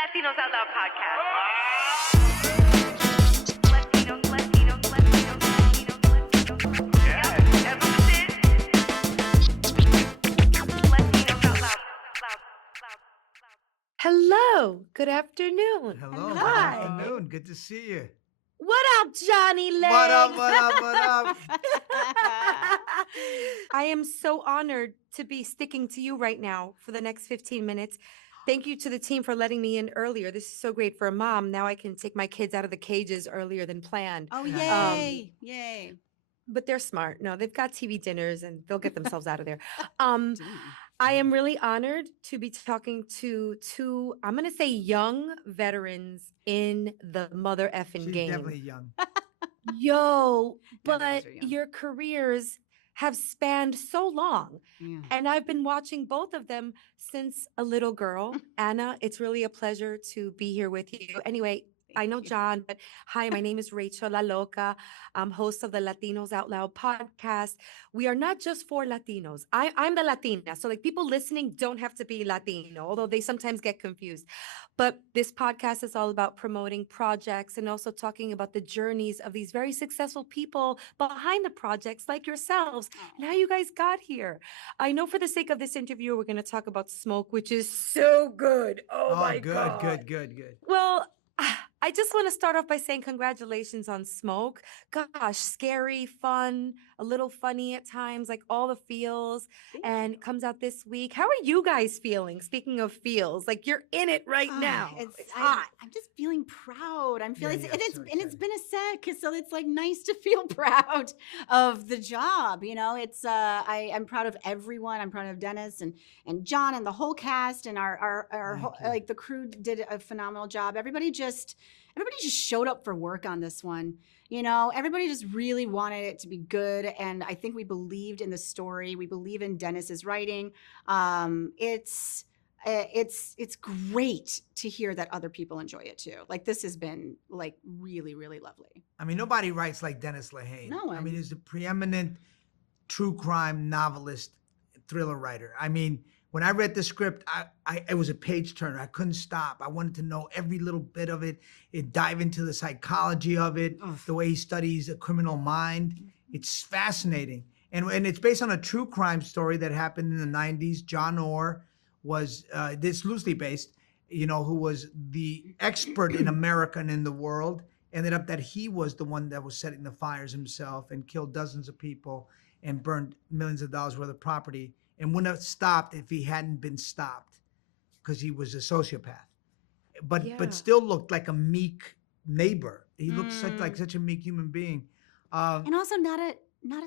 Latinos Out Loud podcast. Yeah, that's what this is. Latinos Out Loud. Hello. Good afternoon. Hello. Hi. Good afternoon. Good to see you. What up, Johnny Legs? What up? What up? What up? I am so honored to be sticking to you right now for the next 15 minutes. Thank you to the team for letting me in earlier. This is so great for a mom. Now I can take my kids out of the cages earlier than planned. Oh, yay. Yay. But they're smart. No, they've got TV dinners and they'll get themselves out of there. I am really honored to be talking to two, I'm going to say young veterans in the mother effing She's game. definitely young. Yo, Yeah, but those are young. your careers have spanned so long. Yeah. And I've been watching both of them since a little girl. Anna, it's really a pleasure to be here with you. Anyway, I know John, but hi, my name is RachelLaLoca. I'm host of the Latinos Out Loud podcast. We are not just for Latinos. I'm the Latina. So like people listening don't have to be Latino, although they sometimes get confused. But this podcast is all about promoting projects and also talking about the journeys of these very successful people behind the projects like yourselves and how you guys got here. I know for the sake of this interview, we're going to talk about Smoke, which is so good. Oh my God. Good. Well, I just want to start off by saying congratulations on Smoke. Gosh, scary, fun, a little funny at times, like all the feels, and it comes out this week. How are you guys feeling? Speaking of feels, like you're in it right now. It's hot. I'm just feeling proud. I'm feeling, Yeah, and so it's been a sec, so it's like nice to feel proud of the job. You know, it's I'm proud of everyone. I'm proud of Dennis and John and the whole cast and our whole, you. like the crew did a phenomenal job. Everybody just showed up for work on this one. You know, everybody just really wanted it to be good, and I think we believed in the story. We believe in Dennis's writing. It's great to hear that other people enjoy it too. Like this has been like really, really lovely. I mean, nobody writes like Dennis Lehane. No one. I mean, he's a preeminent true crime novelist, thriller writer. I mean, when I read the script, it was a page turner. I couldn't stop. I wanted to know every little bit of it. Dive into the psychology of it, the way he studies a criminal mind. It's fascinating. And it's based on a true crime story that happened in the 90s. John Orr was, this loosely based, you know, who was the expert in America and in the world. Ended up that he was the one that was setting the fires himself and killed dozens of people and burned millions of dollars worth of property, and wouldn't have stopped if he hadn't been stopped because he was a sociopath. But still looked like a meek neighbor. He looked like such a meek human being. And also not a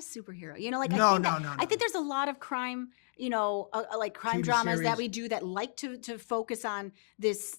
superhero. You know, like No. I think there's a lot of crime, you know, like crime TV dramas that series. we do that like to focus on this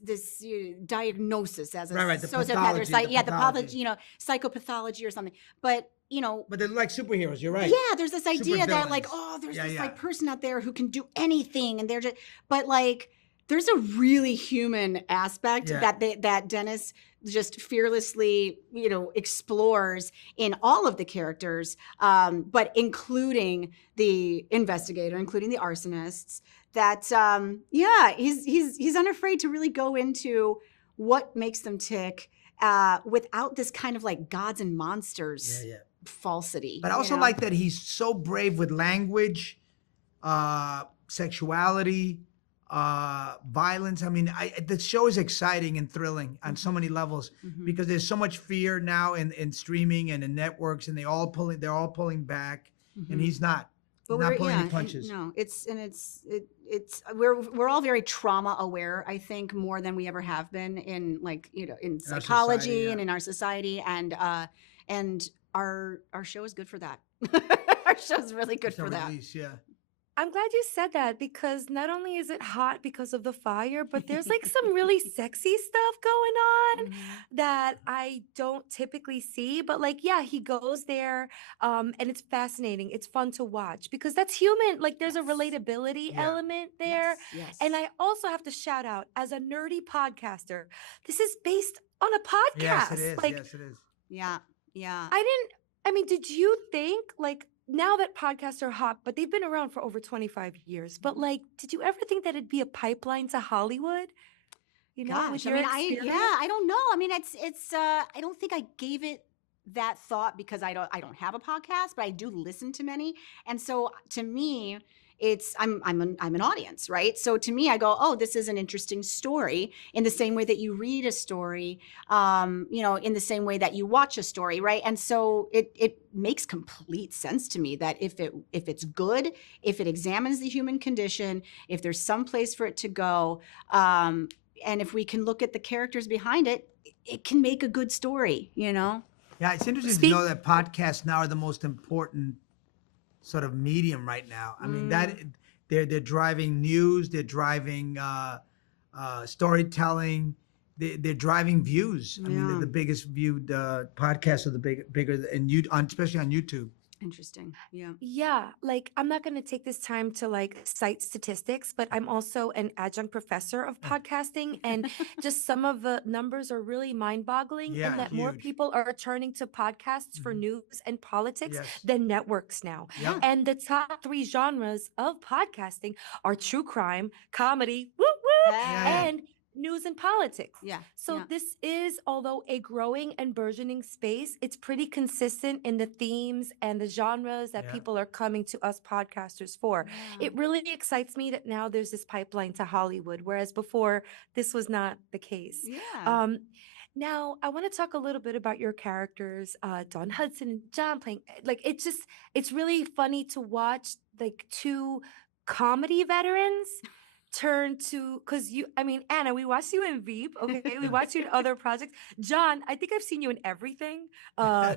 diagnosis as a Right, the sociopath pathology, or the pathology, pathology. you know, psychopathology or something. But you know, But they're like superheroes. You're right. yeah, there's this idea that like, Supervillains. oh, there's Yeah, this yeah. like person out there who can do anything, and they're just, but like, there's a really human aspect Yeah. that Dennis just fearlessly, you know, explores in all of the characters, but including the investigator, including the arsonists. That he's unafraid to really go into what makes them tick without this kind of like gods and monsters Yeah. falsity. But I you also know? like that he's so brave with language, sexuality, violence. I mean, the show is exciting and thrilling on so many levels because there's so much fear now in streaming and in networks, and they're all pulling back, and he's not. But Not we're- pulling yeah, any punches. No, it's we're all very trauma aware, I think, more than we ever have been in, like, you know, in our psychology society, yeah. and in our society, and our show is good for that. Our show's really good It's a for that. release, yeah. I'm glad you said that because not only is it hot because of the fire, but there's like some really sexy stuff going on that I don't typically see. But like, yeah, he goes there and it's fascinating. It's fun to watch because that's human. Like there's a relatability Yeah. element there. Yes. And I also have to shout out as a nerdy podcaster, this is based on a podcast. Yes, it is. Like Yes, it is. yeah. I mean, did you think like now that podcasts are hot, but they've been around for over 25 years, but like, did you ever think that it'd be a pipeline to Hollywood? You know, Gosh, with I your mean, experience? I don't know. I mean, it's I don't think I gave it that thought because I don't have a podcast, but I do listen to many. And so to me, I'm an audience, right? So to me, I go, oh, this is an interesting story in the same way that you read a story, in the same way that you watch a story, right? And so it makes complete sense to me that if it's good, if it examines the human condition, if there's some place for it to go, and if we can look at the characters behind it, it can make a good story, you know? Yeah, it's interesting to Speak- know that podcasts now are the most important sort of medium right now. I mean, that they're driving news, they're driving storytelling, they're driving views. I mean, they're Yeah. the biggest viewed podcasts are the bigger, and especially on YouTube. Interesting. Yeah. Yeah, like I'm not going to take this time to like cite statistics, but I'm also an adjunct professor of podcasting, and just some of the numbers are really mind-boggling Yeah, in that more huge. people are turning to podcasts for Mhm. news and politics Yes. than networks now. Yep. And the top 3 genres of podcasting are true crime, comedy, whoop whoop, Yeah. and news and politics. Yeah. So yeah. this is, although a growing and burgeoning space, it's pretty consistent in the themes and the genres that Yeah. people are coming to us podcasters for. It really excites me that now there's this pipeline to Hollywood, whereas before this was not the case. Yeah. Now I want to talk a little bit about your characters, Dawn Hudson and John playing. Like it's really funny to watch like 2 comedy veterans turn to, because Anna, we watched you in Veep, okay? We watched you in other projects. John, I think I've seen you in everything.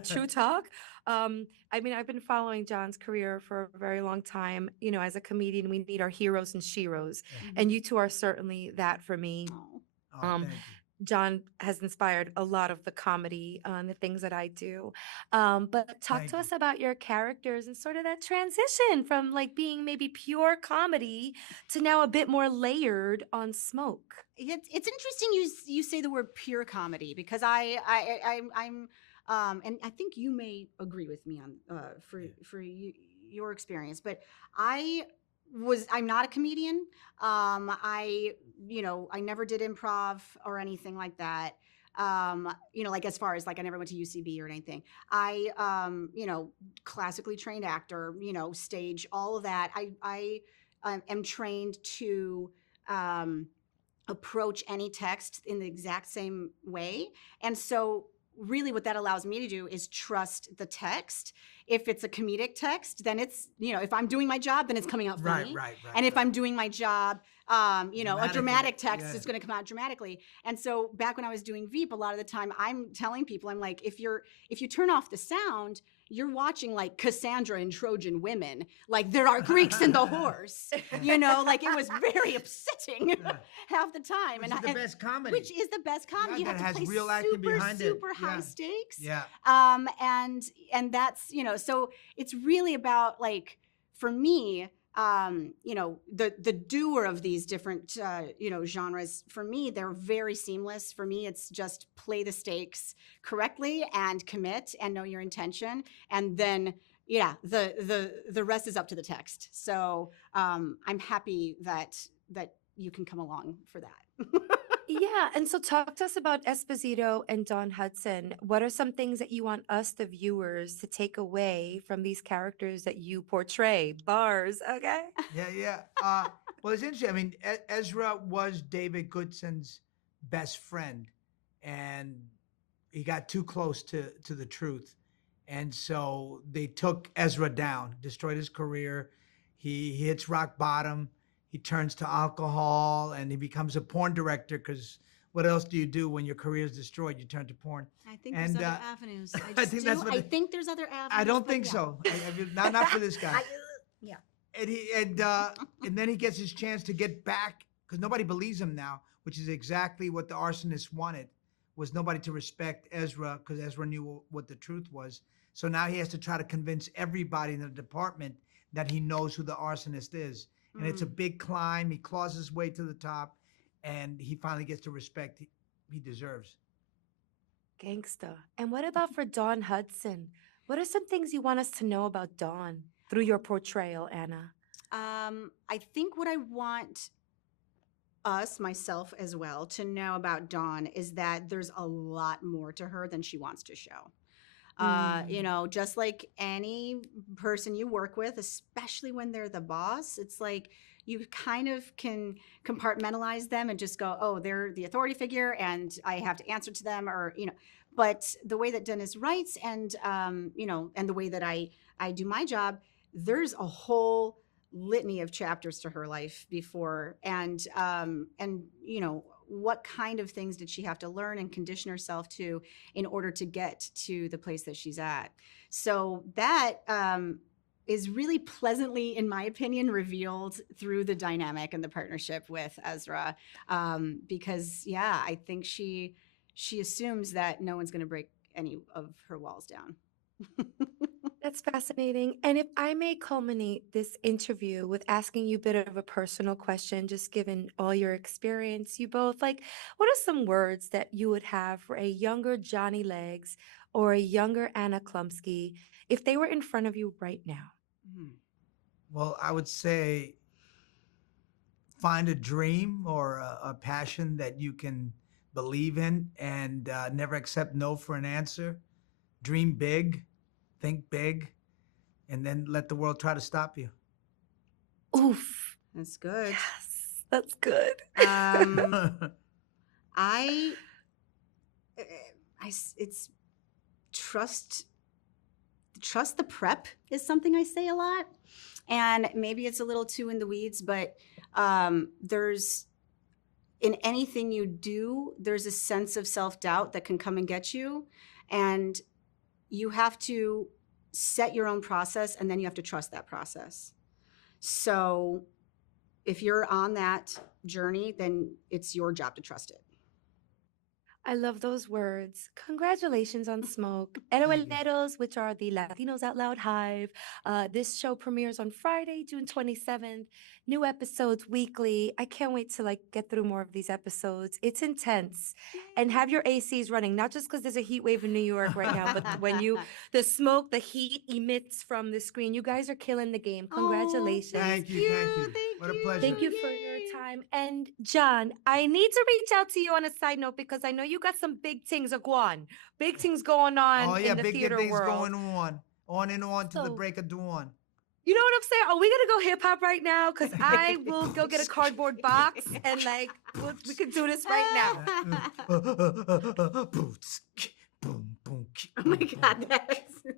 True Talk. I've been following John's career for a very long time. You know, as a comedian, we need our heroes and sheroes, and you 2 are certainly that for me. Oh. Oh, Um, thank you. John has inspired a lot of the comedy and the things that I do. But talk Thank to you. us about your characters and sort of that transition from like being maybe pure comedy to now a bit more layered on Smoke. It's interesting you say the word pure comedy because I'm and I think you may agree with me on for your experience, but I'm not a comedian. I never did improv or anything like that. Like as far as like I never went to UCB or anything. I classically trained actor, stage, all of that. I am trained to approach any text in the exact same way. And so really what that allows me to do is trust the text. If it's a comedic text, then it's, if I'm doing my job, then it's coming out funny. Right. And if I'm doing my job, a dramatic text, yeah. it's going to come out dramatically. And so back when I was doing Veep, a lot of the time I'm telling people, I'm like, if you turn off the sound, you're watching like Cassandra and Trojan Women. Like there are Greeks in the horse, like it was very upsetting half the time. Which is the best comedy. Which is the best comedy. Yeah, You that have to has play real acting super, behind it. super high Yeah. stakes. Yeah. And that's, so it's really about like, for me, the doer of these different, genres, for me, they're very seamless. For me, it's just play the stakes correctly and commit and know your intention. And then, the rest is up to the text. So I'm happy that you can come along for that. Yeah, and so talk to us about Esposito and Dawn Hudson. What are some things that you want us, the viewers, to take away from these characters that you portray? Bars, okay? Yeah. Well, it's interesting. I mean, Ezra was David Gudsen's best friend, and he got too close to the truth. And so they took Ezra down, destroyed his career. He hits rock bottom. He turns to alcohol, and he becomes a porn director because what else do you do when your career is destroyed? You turn to porn. I think there's other avenues. I think that's what I think there's other avenues. I don't but think yeah. so. Not for this guy. Yeah. And then he gets his chance to get back because nobody believes him now, which is exactly what the arsonists wanted, was nobody to respect Ezra because Ezra knew what the truth was. So now he has to try to convince everybody in the department that he knows who the arsonist is. And it's a big climb. He claws his way to the top, and he finally gets the respect he deserves. Gangsta. And what about for Dawn Hudson? What are some things you want us to know about Dawn through your portrayal, Anna? I think what I want us, myself as well, to know about Dawn is that there's a lot more to her than she wants to show. You know, just like any person you work with, especially when they're the boss, it's like you kind of can compartmentalize them and just go, oh, they're the authority figure and I have to answer to them, or, you know, but the way that Dennis writes and, you know, and the way that I do my job, there's a whole litany of chapters to her life before. And, you know, what kind of things did she have to learn and condition herself to in order to get to the place that she's at? So that is really pleasantly, in my opinion, revealed through the dynamic and the partnership with Ezra. Because, yeah, I think she assumes that no one's going to break any of her walls down. That's fascinating. And if I may culminate this interview with asking you a bit of a personal question, just given all your experience, you both, like, what are some words that you would have for a younger Johnny Legs or a younger Anna Chlumsky if they were in front of you right now? Well, I would say find a dream or a passion that you can believe in and never accept no for an answer. Dream big. Think big, and then let the world try to stop you. Oof. That's good. Yes, that's good. It's trust the prep is something I say a lot, and maybe it's a little too in the weeds, but there's, in anything you do, there's a sense of self-doubt that can come and get you, and you have to set your own process, and then you have to trust that process. So if you're on that journey, then it's your job to trust it. I love those words. Congratulations on Smoke. Héroes, which are the Latinos Out Loud Hive. This show premieres on Friday, June 27th. New episodes weekly. I can't wait to get through more of these episodes. It's intense. And have your ACs running, not just because there's a heat wave in New York right now, but when the smoke, the heat emits from the screen. You guys are killing the game. Congratulations. Thank you. What a pleasure. Thank you for your time. And John, I need to reach out to you on a side note because I know you got some big things going. Big things going on in the big theater things world. going on and on to the break of dawn. You know what I'm saying? Are we gonna go hip hop right now? Because I will go get a cardboard box and we can do this right now. Boots. Boom, boom. Oh my God,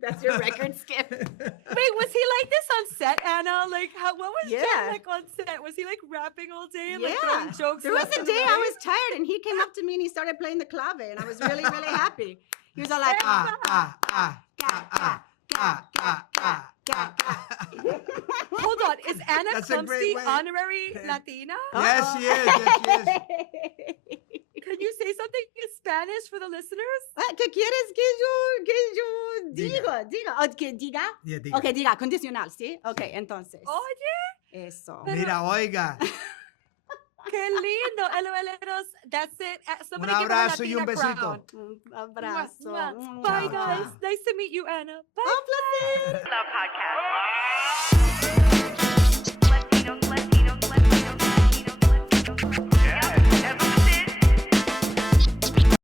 that's your record skip. Wait, was he like this on set, Anna? What was John like on set? Was he rapping all day and throwing jokes? There was a day I was tired and he came up to me and he started playing the clave and I was really, really happy. He was all like, Hold on, is Anna Chlumsky honorary Latina? Yes, she is. Can you say something in Spanish for the listeners? ¿Qué quieres que yo diga? ¿Diga? Yeah, diga. Ok, diga, condicional, ¿sí? Ok, entonces. Oye. Eso. Mira, oiga. Qué lindo, LOLeros. That's it. Un abrazo y un besito. Un abrazo. Bye, Ciao, guys. ciao. Nice to meet you, Anna. Bye. Un placer. Love podcast.